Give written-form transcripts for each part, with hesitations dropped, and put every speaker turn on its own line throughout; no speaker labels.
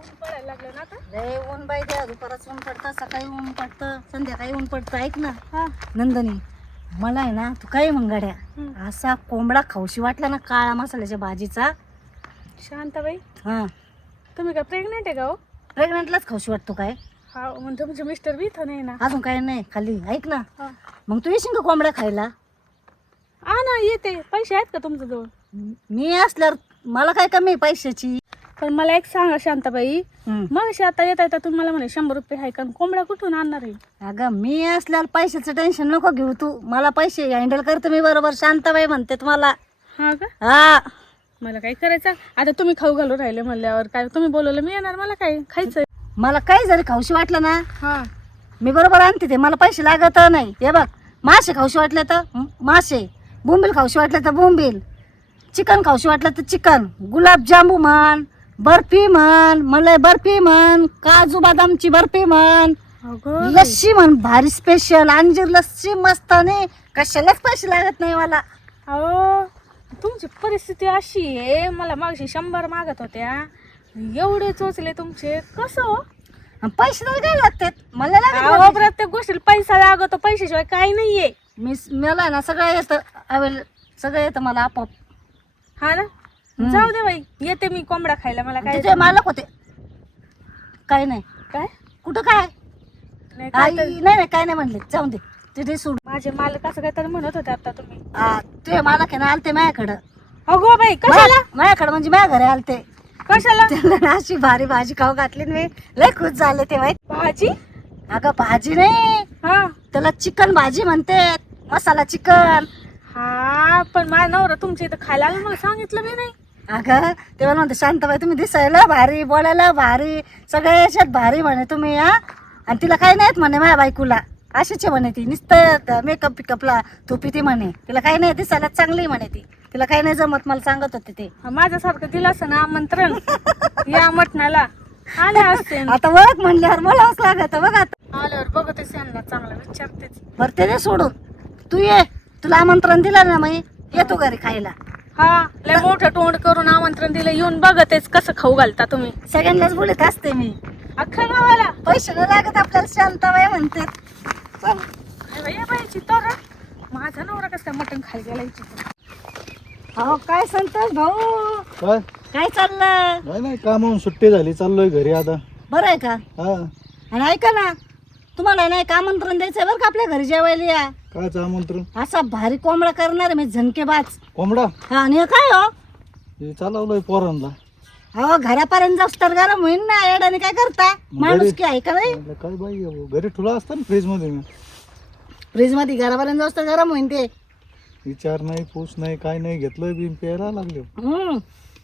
ऊन पडायला लागलं ना आता.
लय ऊन बाई, द्या दुपारच ऊन पडतं, सकाळी ऊन पडतं, संध्याकाळी ऊन पडतं. ऐक ना
हा
नंदनी, मला आहे ना तू काय मंगाड्या असा कोंबडा खाऊशी वाटला ना काळा मसाल्याच्या भाजीचा.
शांताबाई,
हा
तुम्ही काय प्रेग्नेंट आहे का हो?
प्रेग्नंटलाच खाऊशी वाटतो काय?
हा म्हणजे तुमचे मिस्टर बी इथं नाही ना?
अजून काय नाही खाली. ऐक ना,
हा
मग तू येशील का कोंबड्या खायला?
ना येते. पैसे आहेत का तुमच्याजवळ?
मी असल्यावर मला काय कमी आहे पैशाची?
पण मला एक सांगा शांताबाई,
हम्म.
मग आता येता येता तुम्ही मला म्हणे 100 रुपये आहे का, कोंबड्या कुठून आणणार आहे?
अगं मी असल्यावर पैशाचं टेन्शन नको घेऊ तू. मला पैसे हँडल करते मी बरोबर. शांताबाई म्हणते तुम्हाला.
हा का?
हा
मला काय करायचं आता, तुम्ही खाऊ घालू राहिले म्हणल्यावर काय तुम्ही बोलवलं मी येणार. मला काय खायचंय?
मला काही जरी खाऊशी वाटलं ना
हा
मी बरोबर आणते ते. मला पैसे लागत नाही. हे बघ, मासे खाऊशी वाटले तर मासे, बोंबील खाऊशी वाटलं तर बोंबील, चिकन खाऊशी वाटलं तर चिकन, गुलाबजामू म्हण, बर्फी म्हण, मलाई बर्फी म्हण, काजू बदामची बर्फी म्हण,
अगं
लस्सी म्हण भारी स्पेशल, अंजीर लस्सी मस्त. नाही कशालाच पैसे लागत नाही मला.
अहो तुमची परिस्थिती अशी आहे, मला मागशी 100 मागत होत्या, एवढे चोचले तुमचे कसं हो?
आणि पैसे तर काय लागतात मला?
अहो
लागत
प्रत्येक गोष्टीला पैसा लागतो, पैशाशिवाय काही नाहीये.
मला ना सगळं येतं अवेलेबल, सगळं येतं मला आपोआप.
हा ना, जाऊ दे बाई, येते मी कोंबडा खायला. मला काय
तुझे मालक होते काय नाही?
काय
कुठं काय?
नाही काय तर-
नाही नाही काय नाही म्हणले, जाऊन दे तिथे सोड.
माझे मालक असं काय तर म्हणत होते आता तुम्ही.
तुझे मालक आहे ना आलते माझ्याकडं.
अगो बाई कशाला?
माझ्याकडं म्हणजे माझ्या घरी आलते.
कशाला?
त्याला ना अशी भारी भाजी खाऊ घातली ना मी, लय खुश झाले ते माहित.
भाजी?
अगं भाजी नाही,
हा
त्याला चिकन भाजी म्हणते, मसाला चिकन.
हा पण माझा नवरा तुमच्या इथं खायला आला, मला सांगितलं मी नाही.
अगं तेव्हा म्हणते शांताबाई तुम्ही दिसायला भारी, बोलायला भारी, सगळ्या याच्यात भारी म्हणे तुम्ही. हा आणि तिला काही नाहीत म्हणे माझ्या बायकोला, अशीच आहे म्हणे ती, नुसतं मेकअप पिकअपला तुपी ती म्हणे. तिला काही नाही, दिसायला चांगली म्हणे ती, तिला काही नाही जमत. मला सांगत होते ते.
माझ्यासारखं दिलं असं ना आमंत्रण या मटणाला, आले असते.
आता ओळख म्हणल्यावर बोलावंच लागत बघ. आता
आल्यावर बघतेच यांना, चांगलं विचारतेच.
बरं ते दे सोडून, तू ये, तुला आमंत्रण दिलं ना मग येतो घरी खायला.
हा लय मोठं तोंड करून आमंत्रण दिलं, येऊन बघतेच कसं खाऊ घालता तुम्ही.
सगळ्यांनाच बोलत असते मी,
अख्खा गावाला.
पैसे नाही लागत आपल्याला, शांताबाई म्हणते. चल.
काय बाई या बाईची तर, माझा नवरा कसं काय मटण खायला गेला इथे.
हो काय संतोष भाऊ,
काय
काय चाललं?
नाही नाही, कामावून सुट्टी झाली, चाललोय घरी आता.
बरं आहे का?
हा
आणि ऐका ना, तुम्हाला नाही का आमंत्रण द्यायचंय बरं का आपल्या घरी जेवायला या.
कायचं आमंत्रण?
असा भारी कोंबडा करणार आहे मी, झणकेबाज.
कोंबडा?
हा आणि हे काय हो,
हे चालवलंय पोरांना.
अहो घरापर्यंत जाऊस तर गरम होईन ना, येडाने काय करता? माणूस की आहे का नाही?
म्हटलं काय बाई आहे, घरी ठुला असतं ना फ्रीज मध्ये. मी
फ्रीज मध्ये घरापर्यंत जाऊस तर गरम होईन ते.
विचार नाही, पूछ नाही, काय नाही, घेतलं बी प्यायला लागले.
हम्म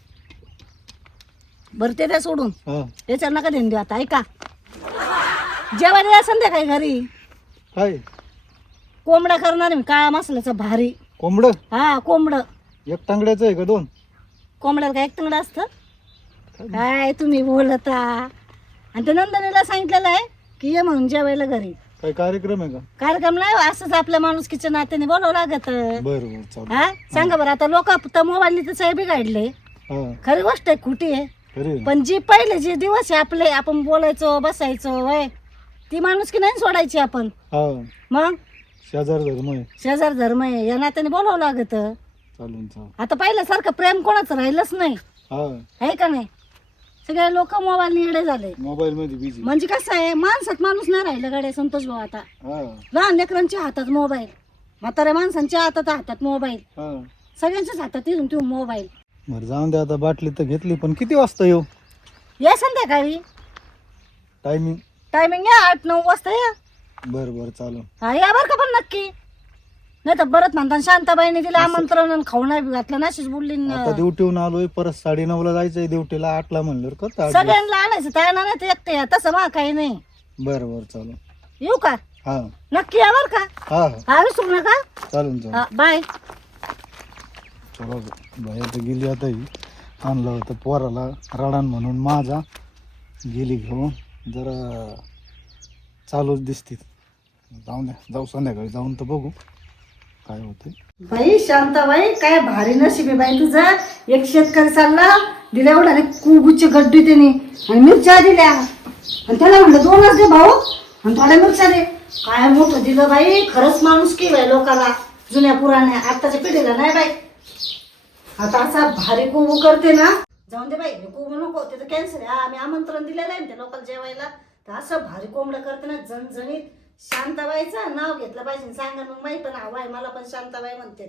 बरं ते द्या सोडून,
हा
याच्यावर नका देऊन देऊ. आता ऐका, जेवायला या संध्याकाळी घरी.
काय
कोंबडा करणार आहे मी, काळा मसाल्याचा भारी.
कोंबड?
हा कोंबड.
एक तांगड्याचं आहे का दोन?
कोंबड्याला काय एक तंगड असतं काय तुम्ही बोलता? आणि ते नंदनीला सांगितलेलं आहे की ये म्हणून जेवायला घरी.
काय कार्यक्रम आहे का?
कार्यक्रम नाही, असंच आपल्या माणुसकीच्या नात्याने बोलावं लागत.
बरं बरं चालू.
हा सांगा बरं, आता लोक तर मोबाईल तर साहेब काढले,
हा
खरी गोष्ट आहे खोटी आहे,
खरी आहे.
पण जी पहिले जे दिवस आहे आपले, आपण बोलायचो बसायचो वय, ती माणुसकी नाही सोडायची आपण.
हा
मग
शेजार धर्म आहे.
शेजार धर्म आहे, या नात्याने बोलावं लागत.
चालून चालू.
आता पहिल्यासारखं प्रेम कोणाचं राहिलंच नाही,
हा
आहे का नाही? सगळे लोक मोबाईल निडे झाले.
मोबाईल मध्ये बिझी.
म्हणजे कसं आहे, माणसात माणूस नाही राहिलं गाड्या संतोष भाऊ. आता
हा
लहान लेकरांच्या हातात मोबाईल, म्हाताऱ्या माणसांच्या हातात मोबाईल,
हा
सगळ्यांच्याच हातात येऊन तू मोबाईल.
बरं जाऊन दे आता, बाटली तर घेतली, पण किती वाजता येऊ?
या संध्याकाळी
टायमिंग?
टायमिंग या 8-9 वाजता या.
बरं बरं चालू.
हा या बरं का, पण नक्की. नाही तर परत म्हणतात शांताबाईने दिलं आमंत्रण आणि खाऊ नाही घातलं, नाशीच बोलली
आता ड्युटीहून आलोय, परत 9:30 जायचंय ड्युटीला, 8ला म्हणलं करता.
सगळ्यांना आणायचं तयार नाही तर एकटे या, तसं मा काही नाही.
बरं बरं चालू.
येऊ का?
हा
नक्की या बरं का.
हा हा
हा विसरू नका.
चालून चालू.
हा बाय.
चला बाहेर तर गेली आता ही. आणलं होतं पोराला रडान म्हणून माझा, गेली घेऊन. जरा चालूच दिसते. जाऊन द्या, जाऊ संध्याकाळी जाऊन तर बघू काय होतंय.
बाई शांताबाई, काय भारी नशीब आहे बाई तुझं. एक शेतकरी चालला, दिल्या एवढा कुबूचे गड्डे त्याने आणि मिरच्या दिल्या, आणि त्याला म्हणलं 2च दे भाऊ आणि थोड्या मिरच्या दे. काय मोठं दिलं बाई. खरंच माणूस की बाई लोकाला, जुन्या पुराण्या. आत्ताच्या पिढीला नाही बाई. आता असा भारी कुबू करते ना. जाऊन दे बाई, कुबू नको, ते तर कॅन्सर आहे. आम्ही आमंत्रण दिलेलं आहे त्या लोकांना जेवायला. तर असं भारी कोंबडं करते ना, झणझणीत. शांताबाईचं नाव घेतलं पाहिजे. सांगा मग, माही पण हवं आहे मला, पण शांताबाई म्हणते.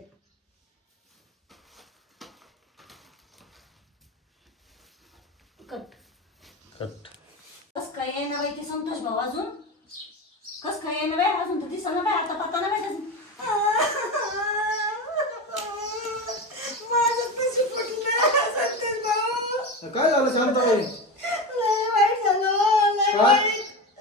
Cut
cut.
कस काय आहे ना बाई ते संतोष भाऊ अजून. कस काय आहे ना बाई अजून तर दिसा ना बाई. आता पत्ता ना बाई त्याचा. माझं कशी फुटलं संतोष भाऊ.
काय झालं शांताबाई?
लय वाईट झालं, लय
काय?
वाईट.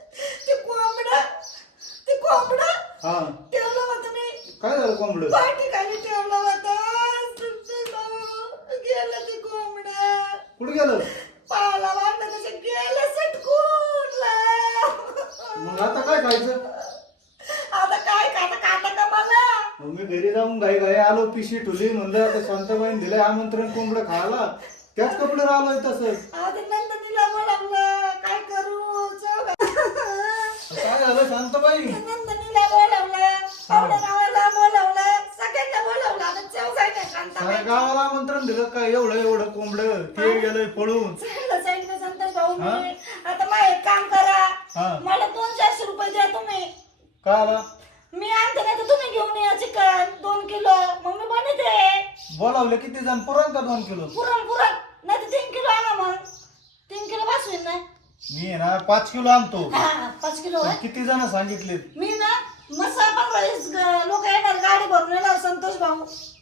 ते कोंबडा
हा,
ठेवलं होतं मी.
काय झालं कोंबड?
पाठी खाली ठेवलं होतं संतोष भाऊ. गेलं ते कोंबडा.
कुठे गेलं?
पाला वाटलं तसं गेलं सटकून.
मग आता काय खायचं?
आता काय खाता खाता का मला.
मग मी घरी जाऊन घाई घाई आलो, पिशी ठुली, म्हणलं आता शांताबाईने दिलंय आमंत्रण कोंबडं खायला, त्याच कपडे आलोय तसंच.
आता नंदनीला बोलावलं, काय करू.
काय झालं शांताबाई?
नंदनीला बोलावलं, पाहुण्या गावाला बोलावलं, सगळ्यांना बोलावलं. आता चव जाय ना शांताबाई.
साऱ्या गावाला आमंत्रण दिलं काय? एवढं कोंबडं ते गेलंय पळून.
सांगितलं संतोष भाऊ मी. आता मग एक काम करा, मला 200-400 रुपये द्या तुम्ही.
काय आला?
मी आणते, नाही तर तुम्ही घेऊन या चिकन 2 किलो. मग मी बनवते.
बोलावले किती जण? पुरण का 2 किलो?
पुरण नाही तर 3 किलो आणा. मग 3 किलो बसवेन ना.
मी आहे ना 5 किलो आणतो.
5 किलो
पण किती जण सांगितले?
मी ना मस्त 15-20 लोक येणार गाडी भरून येणार संतोष भाऊ.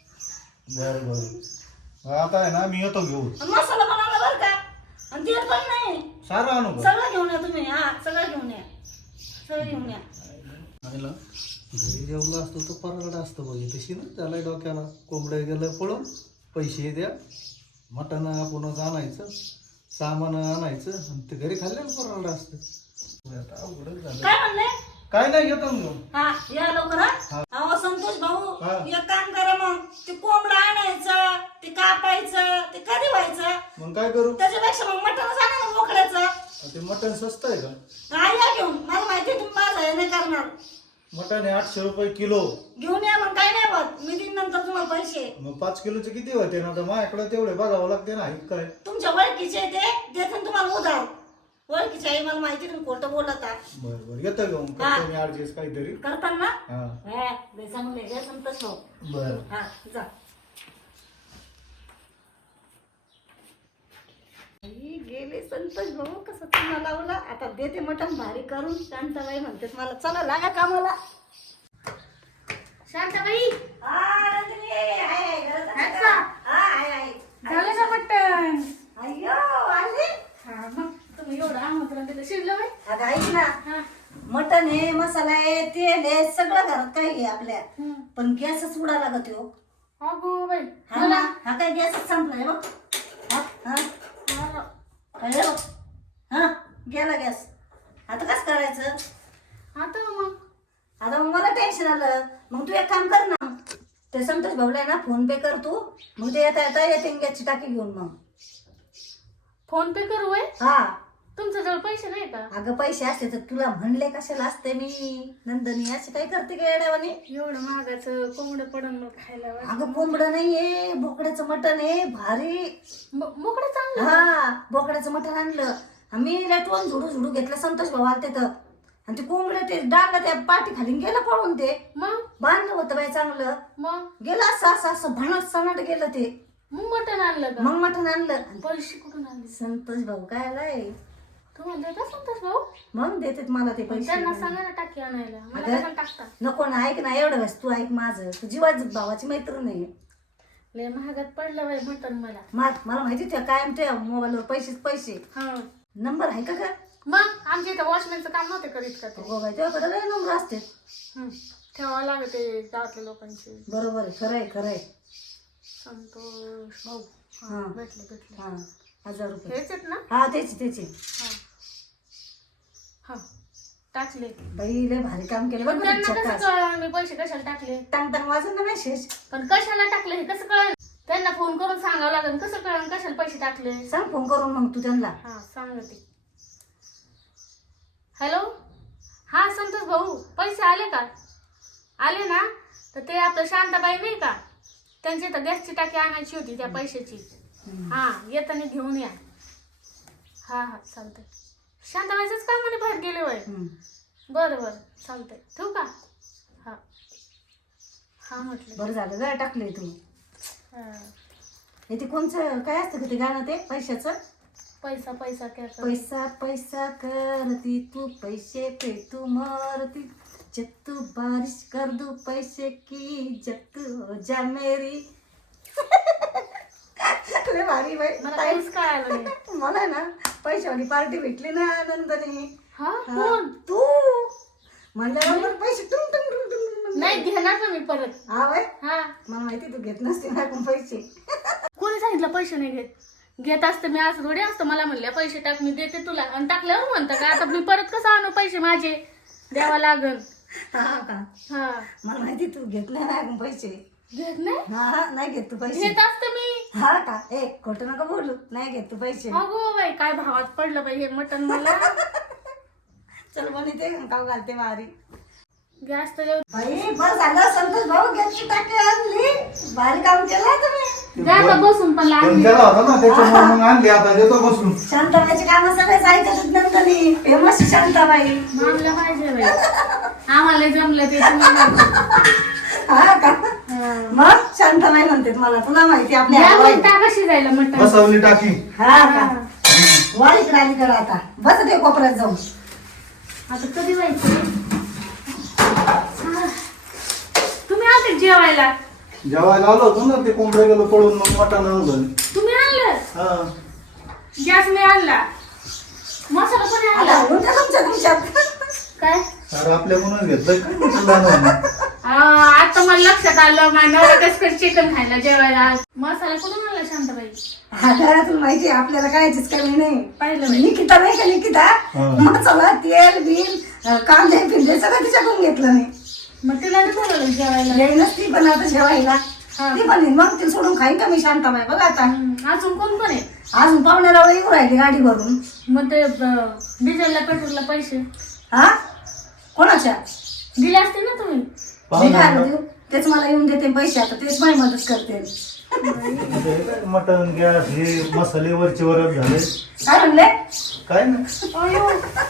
बर आता आहे ना मी येतो घेऊन.
मसाला बनवला बरं का, आणि तेल पण नाही.
सारं आणू का?
सगळं घेऊन या तुम्ही. सगळं घेऊन या, सगळं घेऊन या.
घरी जेवलं असतो तो परवडा असतो बघ. तशी ना त्याला डोक्याला कोंबड्या गेलं पळून. पैसे द्या, मटण आपणच आणायचं, सामान आणायचं आणि ते घरी खाल्ल्याला परवडा असतं. आता अवघडच झालं.
काय म्हणले?
काय नाही येतो ना घेऊन.
हा या लवकर. अहो संतोष भाऊ,
हा.
एक काम करा मग. ते कोंबडा आणायचं, ते कापायचं, ते कधी व्हायचं.
मग काय करू?
त्याच्यापेक्षा मग मटणच आणा ना मोकळ्याचं.
ते मटण स्वस्त आहे का?
हा या घेऊन. मला माहिती आहे तुम्ही माझं हे नाही करणार.
मटण आहे 800 रुपये किलो.
घेऊन या मग. काय नाही होत, मी दिन नंतर तुम्हाला पैसे.
मग 5 किलोचे किती होते ना? आता माझ्याकडे तेवढे बघावं लागते ना. काय
तुमच्या ओळखीचे ते देते तुम्हाला उधार. ओळखीचे आहे, मला माहिती तुम्ही खोटं बोलता.
बरं येतं घेऊन. करतो मी ऍडजस्ट काहीतरी.
करताना
हा
चांगले घ्या संतोष भाऊ.
बरं.
हा जा. गेले संतोष भाऊ. कसं चुना लावला. आता देते मटण भारी करून. शांताबाई म्हणते मला चला लागा कामाला.
शांताबाई, झालं का मटण?
अय्यो आले.
हा मग तुम्ही एवढं आमंत्रण दिलं, शिरलं बाई.
अगं ऐक ना,
हा.
मटण आहे, मसाला आहे, तेल आहे, सगळं घरात काही आहे आपल्या. पण गॅसच उडा लागत हो.
अगो बाई,
हा ना, हा काय गॅसच संपलाय बघ. हा
मला
कळलं बघ. हा गेला गॅस. आता कसं करायचं?
आता मग
आता मग मला टेन्शन आलं. मग तू एक काम कर ना, ते संतोष भाऊला ना फोन पे कर तू. मग ते येता येता येते गॅसची टाकी घेऊन. मग
फोन पे करू वय?
हा.
तुमच्याजवळ पैसे नाही का?
अगं पैसे असते तर तुला म्हणले कशाला असते मी. नंदनी अशी काय करते का येड्यावानी?
एवढं महागाचं कोंबडं पडून मग खायला वाट.
अगं कोंबडं नाहीये, बोकड्याचं मटण आहे भारी.
मोकळं चांगलं.
हा बोकड्याचं मटण आणलं. मी लटवून झुडू घेतलं. संतोष भाऊ आलते तर, आणि ते कोंबडं ते डांगा त्या पाठी खाली गेलं पळून. ते
मग
बांधलं होतं बाई चांगलं.
मग
गेलं असं भणत सणाट गेलं ते.
मग मटण आणलं का?
मग मटण आणलं.
पैसे कुठून आणले?
संतोष भाऊ काय आलाय.
तुम्हाला देता संतोष भाऊ?
मग देतात मला ते पैसे.
त्यांना सांगा ना टाकी आणायला. मला
अगं,
कशाला टाकता?
नको ना, ऐक ना एवढं वेळेस तू ऐक माझं. तू जीवाची भावाची मैत्रीण नाही.
लय महागात पडलं बाई मटण मला.
मला माहिती त्या कायम त्या मोबाईलवर पैसे.
हा
नंबर आहे का का?
मग आमच्या इथं वॉचमॅनचं काम नव्हते करीत का ते?
हो बाई, तुझ्याकडे लय नंबर असते.
ठेवावं लागते गावातल्या लोकांचे.
बरोबर आहे. खरंय.
संतोष भाऊ.
हा.
भेटले.
हा 1000 रुपये.
हेच आहेत ना?
हा त्याची.
हा हा टाकले.
बाई लय भारी काम केलं बरं
त्यांना कसं
चक्कास.
कळलं मी पैसे कशाला टाकले?
टांग टांग वाजून ना मेसेज
पण कशाला टाकले हे कसं कळलं? त्यांना फोन करून सांगावं लागेल कसं कळलं कशाला पैसे टाकले.
सांग फोन करून मग तू त्यांना.
हा सांगते. हॅलो, हा संतोष भाऊ, पैसे आले का? आले ना? तर ते आपलं शांताबाई नाही का, त्यांची तर गॅसची टाकी आणायची होती त्या पैशाची. हा येताना घेऊन या. हा हा चालतंय. शांताबाईचंच काम म्हणे बाहेर गेले वय. बरं बरं चालतंय, ठेवू का? हा हा म्हटलं.
बरं झालं काय टाकलंय तू.
हा.
हे ते कोणचं काय असतं का ते गाणं ते पैशाचं.
पैसा पैसा क्या कर.
पैसा पैसा करती तू पैसे पे तू मरती जब तू बारिश कर दू पैसे की जब तू हो जा मेरी. लय भारी बाई.
मला काहीच कळालं नाही.
मला ना पैशावाली पार्टी भेटली ना आनंदाने.
हा कोण?
तू म्हणल्यावर पैसे टुंग टुंग टुंग टुंग टुंग.
नाही घेणार ना मी परत.
हा बाई
हा
मला माहिती तू घेत नसते ना कोण पैसे.
कोणी सांगितलं पैसे नाही घेत? घेत असते मी, असं थोडी असतं. मला म्हणल्या पैसे टाक मी देते तुला, आणि टाकल्यावर म्हणतं का आता मी परत कसं आणू पैसे माझे, द्यावा लागल.
हा का
हा
मला माहिती तू घेत नाही ना कोण पैसे.
घेत नाही.
हा नाही घेत तू पैसे.
घेत असते मी.
हा का ए खोटं नका बोलू नाही घेत तू पैसे.
अगो बाई काय भावात पडलं बाई हे मटण मला.
चल बनते काव घालते मारी.
गॅस तर येऊ.
बाई बस झालं संतोष भाऊ गॅसची टाकी आणली. भारी काम केलं तुम्ही.
जा आता बसून पण
पण
लागली.
केला होता ना त्याच्यामुळे मग आणली. आता देतो बसून.
शांताबाईचे काम सगळे ऐकत नंतनी फेमस शांताबाई.
मामला पाहिजे बाई. आम्हाला जमलं ते तुम्हाला.
हा का मग शांताबाई म्हणते मला तुला माहिती आपल्या आई.
टाका शिजायला मटण.
बसवली टाकी.
हा का वाईकडे अलीकडे आता बस ते कोपऱ्यात जाऊन.
आता कधी व्हायचं? तुम्ही आले जेवायला?
जेवायला आलो होतो ना ते कोंबडे गेलो पळून मग मटण आणलं.
तुम्ही आणलं?
हा
गॅस मी आणला. मसाला कोणी
आता
आणला?
उलट्या तुमच्यात
काय?
अरे आपल्याकडूनच घेतलंय काय म्हटलं
आता मला लक्षात आलं माझं चिकन खायला जेवायला. मसाला कुठून आणला शांताबाई?
हा घरातून माहिती आपल्याला कायचीच कमी नाही.
पाहिलं बाई.
निकिता नाही का निकिता
हा.
मसाला तेल बिल कांदे पिंदे सगळं तिच्याकडून घेतलं मी.
मग तिला नाही बोलवलं जेवायला?
येईनच ती पण आता जेवायला.
हा.
ती पण येईन. मग ती सोडून खाईन का मी शांताबाई बघ आता.
अजून कोण कोण आहे?
अजून पाहुण्याला येऊ राहिली गाडी भरून.
मग ते डिझेलला पेट्रोलला पैसे
हा कोणाच्या
दिले असते ना तुम्ही?
दिला देऊ तेच मला येऊन देते पैसे. आता तेच माझी मदत करते.
मटण गॅस हे मसाले वरचे वरच झाले.
काय म्हणले
काय नाही
अयो,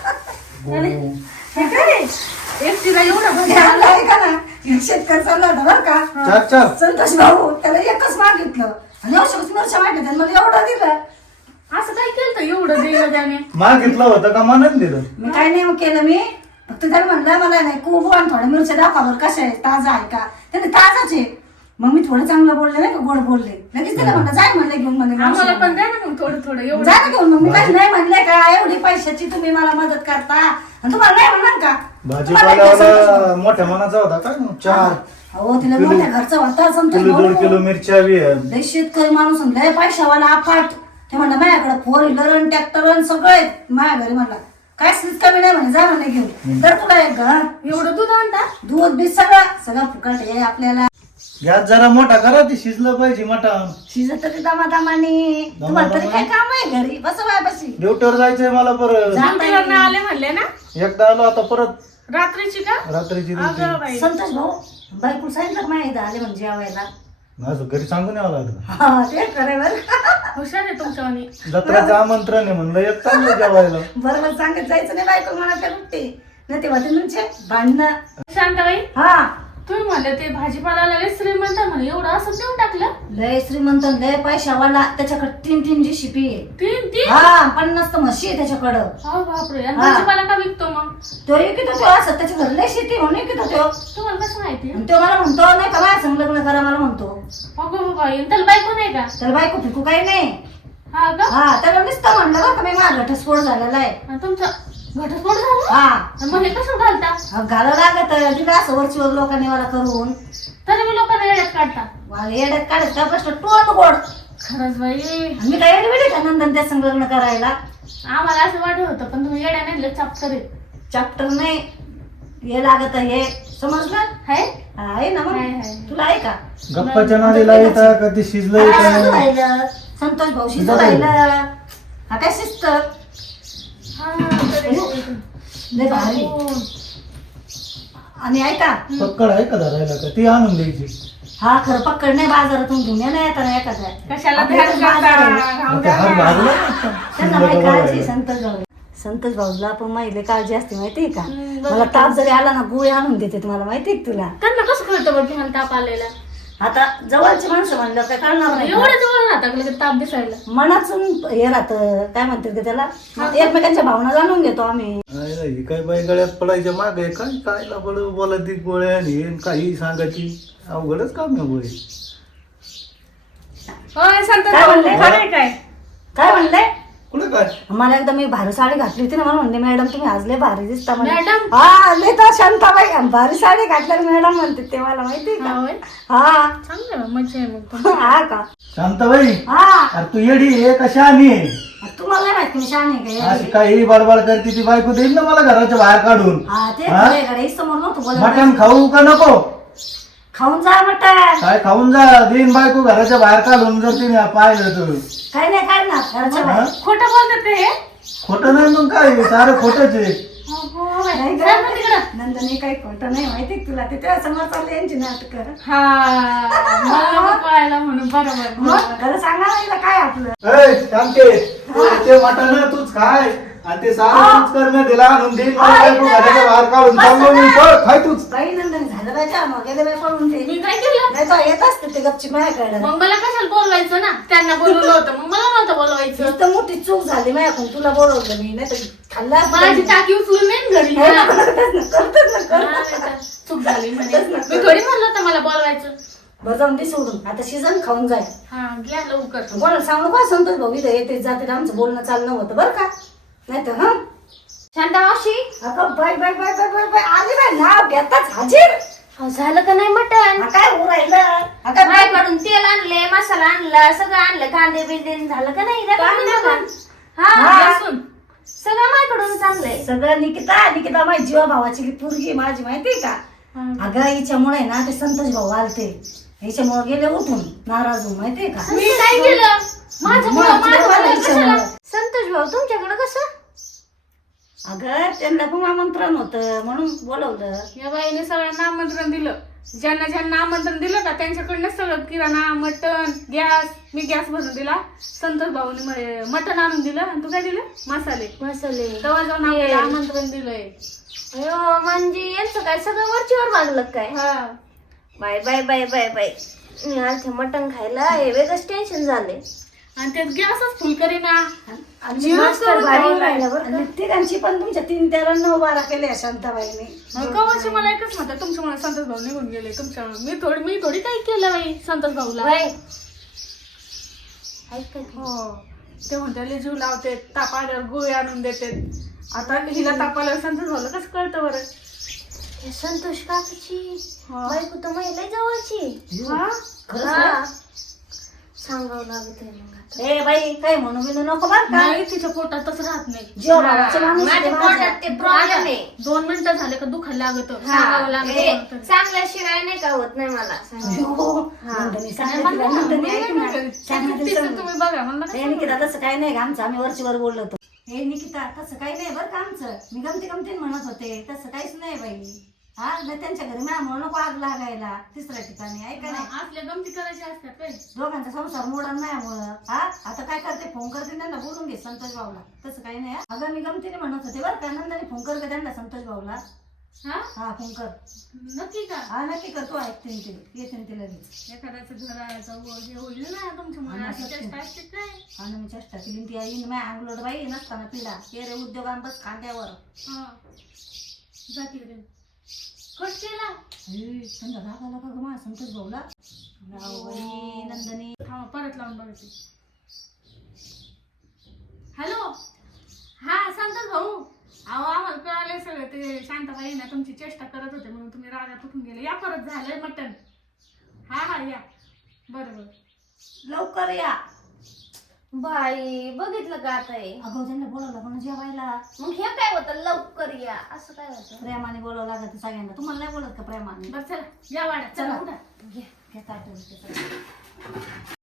गो.
हे काय? एकटीला एवढं
हे
भरलं?
आणलं आहे का ना एक शेतकरी चालला होता बरं का
चार
संतोष भाऊ त्याला एकच मागितलं आणि औषध मिरच्या मागितल्या आणि मला एवढं दिलं.
असं काय केलं एवढं दिलं त्याने?
मागितलं होतं का मनात दिलं.
मी काय नाही मग केलं मी फक्त त्याला म्हणलं मला नाही खूप आणि थोड्या मिरच्या दाखवा बरं कशा आहे ताजा आहे का. त्याने ताजाच आहे. मग मी थोडं चांगलं बोलले नाही का गोड बोलले लगेच त्याला म्हणलं जाय म्हणलं घेऊन
आम्हाला
म्हणे
पण द्या ना मग थोडं थोडं एवढं.
जा ना घेऊन. मग मी काही नाही म्हणले का एवढी पैशाची तुम्ही मला मदत करता आणि तुम्हाला नाही म्हणणार का. तुम्हाला नाही का संतोष भाऊ?
भाजीपाला मोठ्या मनाचा होता काय चार
हो तिला मोठ्या घरचा होता संतोष
किलो
भाऊ.
2 किलो मिरच्या बी आहेत.
लय शेतकरी माणूस आणि लय पैशावाला अफाट. ते म्हणलं माझ्याकडे 4 व्हीलर ट्रॅक्टर सगळं आहे माझ्या घरी. म्हणलं काय स्लीच कमी नाही म्हणे जा म्हणे घेऊन. तर तुला एक घर
एवढं दूध आणता?
दूध बीज सगळं फुकट आहे आपल्याला.
गॅस जरा मोठा करा ती शिजलं पाहिजे मटण.
शिजत तरी दमादमाने. तुम्हाला तरी काय काम आहे घरी बस बायपाशी.
ड्युटीवर जायचंय मला परत.
लग्न आले म्हणले ना?
एकदा आलो आता परत
रात्रीची का?
रात्रीची
अगं बाई.
संतोष भाऊ बायको सांगितलं माहिती आले म्हणजे जेवायला.
माझं घरी सांगून यावं लागलं.
हा ते खरं बरं.
हुशार आहे तुमच्यावानी.
जत्राचं आमंत्रण आहे म्हणलं एक चांगलं जेवायला.
बरं मला सांगत जायचं नाही बायको मला त्या रुट्टी नाही ते होते तुमचे भांडणं.
शांताबाई
हा
तुम्ही म्हणले ते भाजीपाला लय श्रीमंत म्हणे एवढं असं देऊन टाकलं?
लय श्रीमंत लय पैशावाला. त्याच्याकडे 3 जीसीपी आहे.
तीन
हा 50 तर म्हशी आहे त्याच्याकडं.
हो बापरे. आणि
हा.
भाजीपाला का विकतो मग?
तो विकत होतो असं त्याच्या घरी लय शेती म्हणून विकत होतो.
तुम्हाला कसं माहिती?
आणि तो मला म्हणतो नाही का माझ्या संग लग्न करा मला म्हणतो.
अगो बाई त्याला बायको नाही का?
त्याला बायको फिकू काही नाही.
हा का?
हा त्याला नुसतं म्हणलं बरं का मी माझा घटस्फोट झालेला आहे.
आणि तुमचा घटस्फोट झाला?
हा
आणि मग हे कसं घालता?
घाला लागत तिला असं वरचीवर लोकांनी मला करून
तरी मी लोकांना येड्यात काढता.
मला येड्यात काढायचं प्रश्न टोट गोड.
खरंच बाई.
मी काय येडी वेळी का नंदन त्या संग लग्न करायला.
आम्हाला असं वाटत होतं पण तुम्ही येड्या नाही चाप करेल.
चॅप्टर नाही हे लागत हे समजलं
हाय
आहे ना
हाय,
मग
हाय.
तुला आहे का
गप्पाच्या नादीला येता कधी शिजलंय
हा, शिजू
का
राहिलं संतोष भाऊ शिजू
शिजू
राहिलं हा काय शिस्त
हा तरी-
लय भारी
हो.
आणि ऐका
पक्कड आहे का धरायला का ती आणून द्यायची
हा खरं पक्कड नाही बाजारातून घेऊन ये नाही येताना एखाद्या
कशाला
आपल्याकडे
ध्यान
बाजार आहे.
करता? राहू
आता
द्या
हात
ना.
भाजला
त्यांना माहिती काळजी आहे संतोष भाऊ संतोष भाऊला पण माहिती काळजी असते माहितीये का मला ताप जरी आला ना गोळी आणून देते तुम्हाला माहितीये का तुला
त्यांना कसं कळतं बघ घ्यायला ताप आलेला
आता जवळची माणसं म्हणलं काय कळणार नाही का?
एवढं जवळ राहता का लगेच ताप दिसायला
मनातून हे राहतं काय म्हणतात का त्याला एकमेकांच्या भावना जाणून घेतो आम्ही
नाही नाही काय बाई गळ्यात पडायच्या मागे काय काय लबड बोलायची गोळ्या आणि हे काही सांगायची अवघडच काम आहे होय
होय संत
काय म्हणले?
काय
काय म्हणले
कुठे काय
मला एकदा मी भारी साडी घातली होती ना मला म्हणले मॅडम तुम्ही आज लय भारी दिसता म्हणे.
मॅडम?
हा लय तर शांताबाई भारी साडी घातल्यावर मॅडम म्हणते ते मला माहिती
हा
का
होय
हा
चांगलं आहे, मजा आहे मग तुमची.
हा का
शांताबाई
हा
अरे तू येडी आहे कशा आणि
तुम्हाला नाही माहिती मी शान आहे का
अशी काही बडबड करते ती बायको देईल ना मला घराच्या बाहेर काढून
हा ते
हा?
खरंय, समोर नव्हतं बोलत.
मटण खाऊ का नको
खाऊन जा मटण
काय खाऊन जा देईन बायको घराच्या बाहेर काढून जर तिने पाहिलं तर
काही नाही काय ना घरच्या
हा?
बाहेर.
खोटं बोलतात का हे
खोटं नाही मग काय सारं खोटच आहे
नाही
सांग ना
गं.
तिकडं.
नंदनी काही खोटं नाही माहिती का तुला ते त्या समोर चालले यांची नाटक
हा मला मग कळायला म्हणून बरोबर
मग खरं सांगा ना हिला काय आपलं
ए, शांते ते मटण तूच खाय आणि ते सारं तूच कर मी दिला आणून देईन मला बायको घराच्या बाहेर काढून चाललो मी पळ, खाय तूच
काही नंदनी झालं पाहिजे मग गेले बाई पळून ते
मी काय केलं
नाही तर येत असते ते गपची माझ्याकडे
मग मला कशाला बोलवायचं ना त्यांना बोलवलं होतं मग मला नव्हतं बोलवायचं
इथं मोठी चूक झाली माझ्याकडून तुला बोलवलं मी नाही तर खाल्ला असतं.
माझी टाकी उचलून नाही घरी
हो ना,
हा.
करतेच ना, करतेच ना,
हा,
करतेच ना.
नाही तर चूक झाली म्हणे मी थोडी म्हणलं होतं मला बोलवायचं
बरं जाऊन दे सोडून आता सीझन खाऊन जाय
हा घ्या लवकर
कोणाला सांगू का संतोष भाऊ इथं येते जाते आमचं बोलणं चालणं होतं बरं का नाही तर हा
शांता मावशी
अगं bye bye bye bye bye bye आली बाय नाव घेताच हजीर
झालं का नाही मटण
हा काय होऊ राहिलं हा काय
माझ्याकडून तेल आणले मसाला आणला सगळं आणलं कांदे बिंदे झालं का नाही हा
हा.
लसूण सगळं माझ्याकडून चांगलंय
सगळं निकिता माझी जीवा भावाची पोरगी माझी माहितीये का अगं हिच्यामुळे ना ते संतोष भाऊ आलते हिच्यामुळे गेले उठून नाराज होऊन माहितीये का
मी काय केलं माझ्यामुळं
मग तुला
माझ्यामुळं
हिच्यामुळं.
कशाला? संतोष भाऊ तुमच्याकडे कसं
अगं त्यांना पण आमंत्रण होतं म्हणून बोलवलं
या बाईने सगळ्यांना आमंत्रण दिलं ज्यांना ज्यांना आमंत्रण दिलं का त्यांच्याकडनं सगळं किराणा मटण गॅस मी गॅस भरून दिला संतोष भाऊने मटण आणून दिलं आणि तू काय दिलं मसाले तेव्हा जाऊन आपल्याला आमंत्रण दिलंय
अयो म्हणजे यांचं काय सगळं वरचीवर मागलं काय
हा
bye bye bye bye bye मी आलते मटण खायला हे वेगळंच टेन्शन झाले
आणि त्यात गॅसच फुल करीना
आणि
जीवच
मास्तर
करून
भारी
ठेवलाय.
राहिलं बरं का.
आणि तिघांची पण तुमच्या 3 13 9 12 केल्या शांताबाईने
मग कवाची मला एकच म्हणतात तुमच्यामुळे संतोष भाऊ निघून गेले तुमच्यामुळे मी थोडी काही केलं बाई संतोष भाऊला
बाय ऐक काय
हो ते म्हणते लय जीव लावते ताप आल्यावर गोळी आणून देते आता हिला ताप आल्यावर संतोष भाऊला कसं कळतं बरं
हे संतोष काकाची
हा.
बायको तर महिला जवळची
हा
खरंच
हा.
ना?
सांगावं लागत आहे मग आता.
ए बाई काय म्हणू बिनू नको बर का
नाही तिच्या पोटातच राहत नाही
जीव भावाचे माणूस आहे
माझ्या
माझा.
पोटात ते प्रॉब्लेम आहे
2 मिनिटं झाले का दुखायला लागत
हा,
सांगावं
हे
लागतं
चांगल्याशिवाय नाही का होत नाही मला
अयो, नंदनी सांगा तिला, नंदनी ऐक ना. सांगा तिला समजून.
तुम्ही बघा म्हणलं
हे निकिता तसं काही नाही आमचं आम्ही वरचीवर बोललो होतो हे निकिता तसं काही नाही बरं का आमचं मी गमतीने म्हणत होते तसं काहीच नाही बाई हा नाही त्यांच्या घरी मॅम नको आग लागायला तिसऱ्या ठिकाणी ऐका नाही
असल्या गमती करायच्या असतात काय
दोघांचा संसार मोडा नाही मुळे हा आता काय करते फोन करते त्यांना बोलून घे संतोष भाऊला तसं काही नाही हा. अगं मी गमतीने म्हणत होते बरं का नंदाने फोन कर का त्यांना संतोष भाऊला
हा
हा फोन कर
नक्की का
हा नक्की करतो ऐकते ते येते ते लगेच
एखाद्याचं घराचं हे होईल ना तुमच्यामुळे
हा,
अशी
नक्की.
चेष्टा असते काय
आणि मी चेष्टा केली ती येईन माझ्या अंगलोट बाई नसताना पिढा ते रे उद्योगान बस खांद्यावर
हा जाती रे कट केला
त्यांना राग आला का ग माझ्या संतोष भाऊला राव बाई नंदनी
थांबा परत लावून बघते हॅलो हा संतोष भाऊ अहो आम्हाला कळाले सगळं ते शांताबाई ना तुमची चेष्टा करत होते म्हणून तुम्ही रागात उठून गेले या परत झालंय मटण हा हा या बरोबर
लवकर या
बाई बघितलं का आता हे
अगं त्यांना बोलावं लागलं जेवायला.
मग हे काय होतं लवकर या असं काय होतं
प्रेमाने बोलावं लागत सगळ्यांना. तुम्हाला नाही बोलत का प्रेमाने?
बरं चला या वाड्यात चला उठा.
घे ताटं.